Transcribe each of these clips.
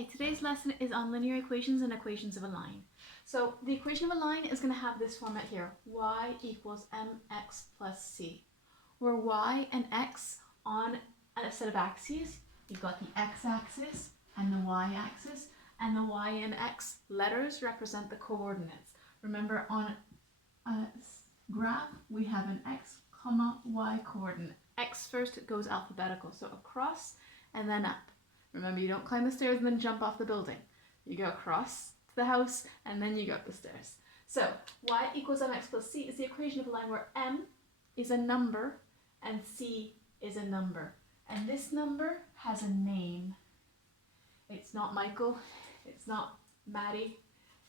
Hey, today's lesson is on linear equations and equations of a line. So the equation of a line is going to have this format here, y equals mx plus c, where y and x on a set of axes, you've got the x-axis and the y-axis, and the y and x letters represent the coordinates. Remember, on a graph, we have an x, y coordinate. X first, it goes alphabetical, so across and then up. Remember, you don't climb the stairs and then jump off the building. You go across to the house and then you go up the stairs. So y equals mx plus c is the equation of a line where m is a number and c is a number. And this number has a name. It's not Michael, it's not Maddie.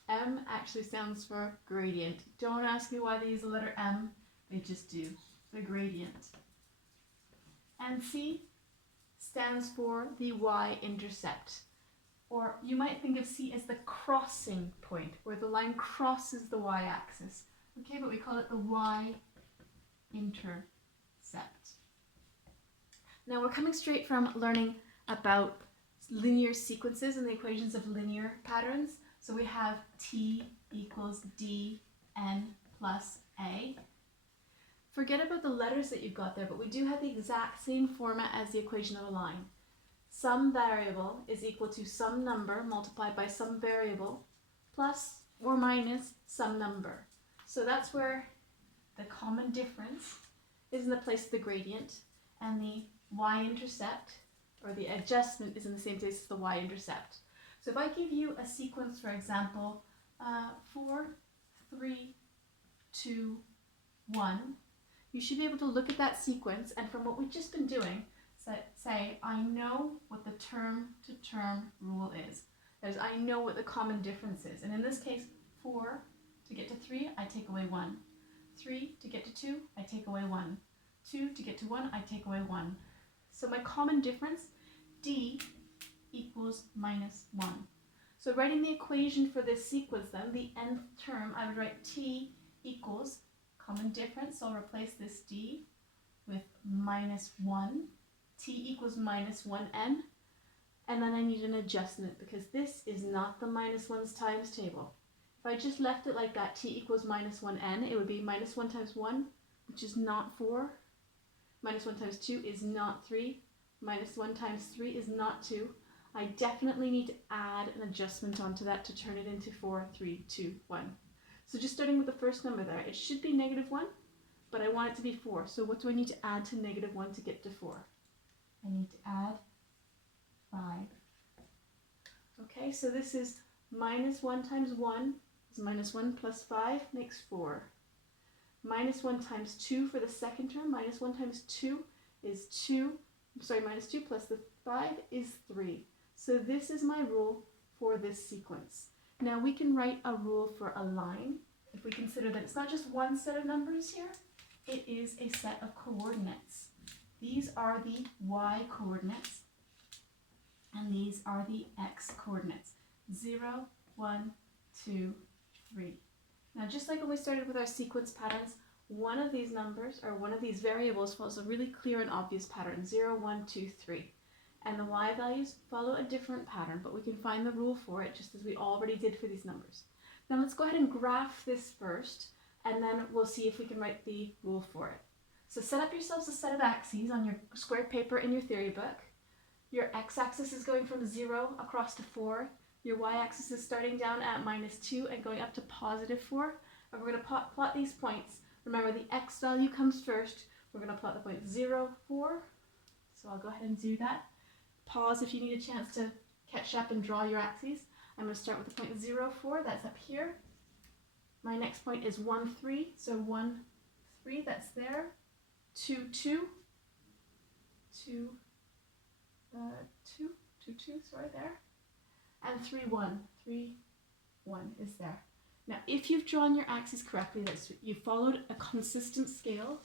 M actually stands for gradient. Don't ask me why they use the letter M, they just do. The gradient. And c stands for the y-intercept. Or you might think of C as the crossing point, where the line crosses the y-axis. Okay, but we call it the y-intercept. Now we're coming straight from learning about linear sequences and the equations of linear patterns. So we have T equals dn plus A. Forget about the letters that you've got there, but we do have the exact same format as the equation of a line. Some variable is equal to some number multiplied by some variable plus or minus some number. So that's where the common difference is in the place of the gradient, and the y-intercept, or the adjustment, is in the same place as the y-intercept. So if I give you a sequence, for example, 4, 3, 2, 1, you should be able to look at that sequence, and from what we've just been doing, say, I know what the term-to-term rule is. That is, I know what the common difference is. And in this case, 4 to get to 3, I take away 1. 3 to get to 2, I take away 1. 2 to get to 1, I take away 1. So my common difference, d equals minus 1. So writing the equation for this sequence then, the nth term, I would write t equals common difference, so I'll replace this d with minus 1. T equals minus 1n. And then I need an adjustment because this is not the minus 1's times table. If I just left it like that, t equals minus 1n, it would be minus 1 times 1, which is not 4. Minus 1 times 2 is not 3. Minus 1 times 3 is not 2. I definitely need to add an adjustment onto that to turn it into 4, 3, 2, 1. So just starting with the first number there, it should be negative 1, but I want it to be 4. So what do I need to add to negative 1 to get to 4? I need to add 5. Okay, so this is minus 1 times 1 is minus 1 plus 5 makes 4. Minus 1 times 2 for the second term, minus 1 times 2 is 2. Minus 2 plus the 5 is 3. So this is my rule for this sequence. Now we can write a rule for a line if we consider that it's not just one set of numbers here, it is a set of coordinates. These are the y coordinates and these are the x coordinates. 0, 1, 2, 3. Now just like when we started with our sequence patterns, one of these numbers or one of these variables follows a really clear and obvious pattern, 0, 1, 2, 3. And the y values follow a different pattern, but we can find the rule for it just as we already did for these numbers. Now let's go ahead and graph this first, and then we'll see if we can write the rule for it. So set up yourselves a set of axes on your square paper in your theory book. Your x-axis is going from 0 across to 4. Your y-axis is starting down at minus 2 and going up to positive 4. And we're going to plot these points. Remember, the x value comes first. We're going to plot the point 0, 4. So I'll go ahead and do that. Pause if you need a chance to catch up and draw your axes. I'm going to start with the point 0, 4, that's up here. My next point is 1, 3, so 1, 3, that's there. 2, 2, 2, 2, 2, 2, sorry, there. And 3, 1, 3, 1 is there. Now, if you've drawn your axes correctly, you followed a consistent scale.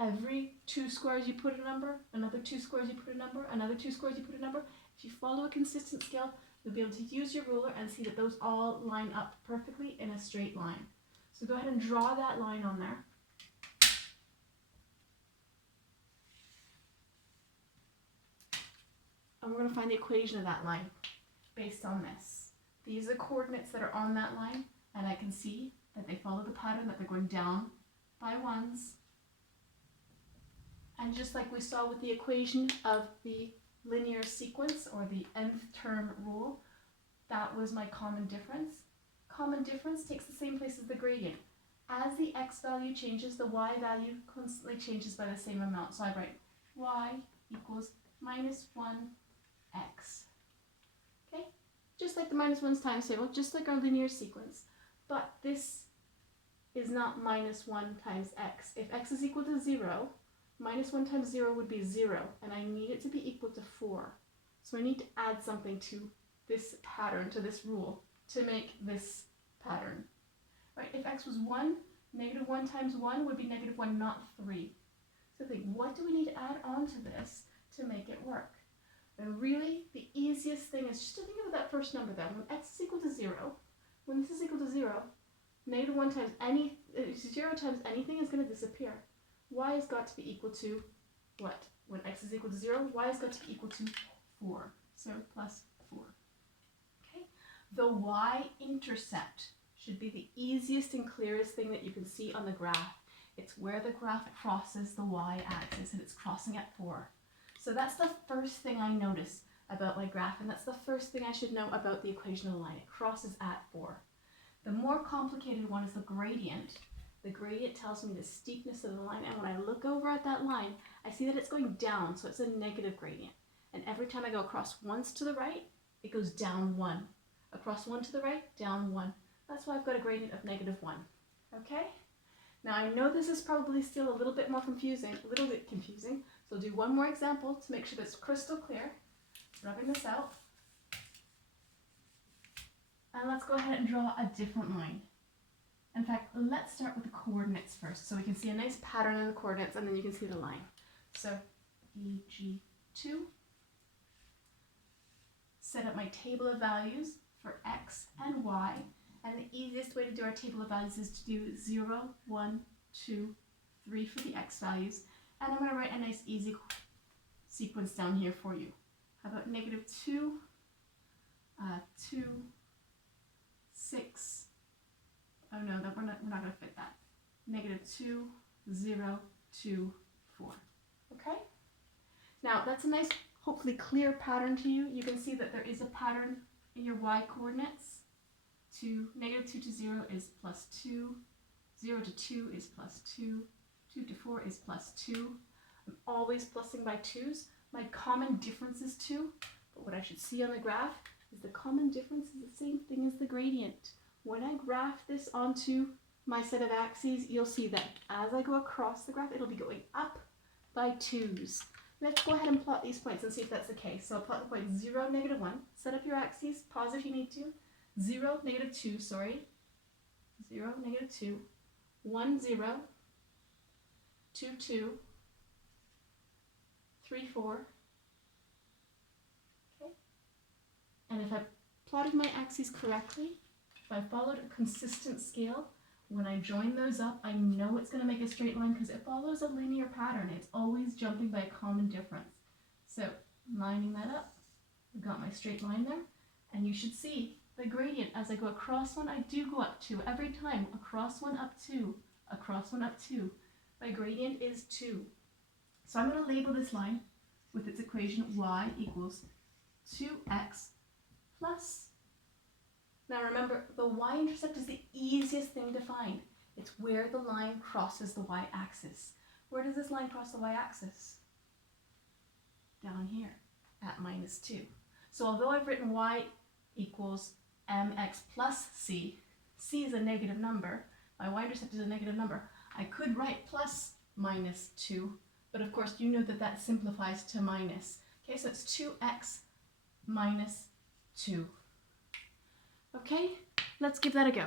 Every 2 squares you put a number, another 2 squares you put a number, another 2 squares you put a number. If you follow a consistent scale, you'll be able to use your ruler and see that those all line up perfectly in a straight line. So go ahead and draw that line on there. And we're going to find the equation of that line. based on this. These are the coordinates that are on that line, and I can see that they follow the pattern that they're going down by ones. And just like we saw with the equation of the linear sequence or the nth term rule, that was my common difference. Common difference takes the same place as the gradient. As the x value changes, the y value constantly changes by the same amount. So I write y equals minus 1x. Okay? Just like the minus 1's times table, just like our linear sequence. But this is not minus 1 times x. If x is equal to 0, minus 1 times 0 would be 0, and I need it to be equal to 4. So I need to add something to this pattern, to this rule, to make this pattern. Right? If x was 1, negative 1 times 1 would be negative 1, not 3. So think, what do we need to add on to this to make it work? And really, the easiest thing is just to think of that first number then. When x is equal to 0, when this is equal to 0, negative 1 times 0 times anything is going to disappear. Y has got to be equal to what? When x is equal to 0, y has got to be equal to 4. So plus 4. Okay? The y-intercept should be the easiest and clearest thing that you can see on the graph. It's where the graph crosses the y-axis, and it's crossing at 4. So that's the first thing I notice about my graph, and that's the first thing I should know about the equation of the line. It crosses at 4. The more complicated one is the gradient. The gradient tells me the steepness of the line, and when I look over at that line, I see that it's going down, so it's a negative gradient. And every time I go across once to the right, it goes down 1. Across 1 to the right, down 1. That's why I've got a gradient of negative 1. Okay? Now I know this is probably still a little bit confusing, so I'll do one more example to make sure that it's crystal clear. Rubbing this out. And let's go ahead and draw a different line. In fact, let's start with the coordinates first, so we can see a nice pattern in the coordinates, and then you can see the line. So, EG2. Set up my table of values for x and y, and the easiest way to do our table of values is to do 0, 1, 2, 3 for the x values, and I'm going to write a nice easy sequence down here for you. How about negative 2, 2, 6, oh no, we're not going to fit that. Negative 2, 0, 2, 4. Okay? Now that's a nice, hopefully clear pattern to you. You can see that there is a pattern in your y coordinates. Negative 2 to 0 is plus 2, 0 to 2 is plus 2, 2 to 4 is plus 2. I'm always plussing by 2's. My common difference is 2, but what I should see on the graph is the common difference is the same thing as the gradient. When I graph this onto my set of axes, you'll see that as I go across the graph, it'll be going up by 2's. Let's go ahead and plot these points and see if that's the case. So I'll plot the point 0, negative 1. Set up your axes, pause if you need to. 0, negative 2, sorry. 0, negative 2. 1, 0. 2, 2. 3, 4. Okay. And if I plotted my axes correctly, if I followed a consistent scale, when I join those up, I know it's going to make a straight line because it follows a linear pattern. It's always jumping by a common difference. So, lining that up, I've got my straight line there, and you should see the gradient as I go across one, I do go up 2 every time. Across one, up 2. Across one, up 2. My gradient is 2. So I'm going to label this line with its equation y equals 2x plus. Now remember, the y-intercept is the easiest thing to find. It's where the line crosses the y-axis. Where does this line cross the y-axis? Down here at minus 2. So although I've written y equals mx plus c, c is a negative number, my y-intercept is a negative number, I could write plus minus 2, but of course you know that that simplifies to minus. Okay, so it's 2x minus 2. Okay, let's give that a go.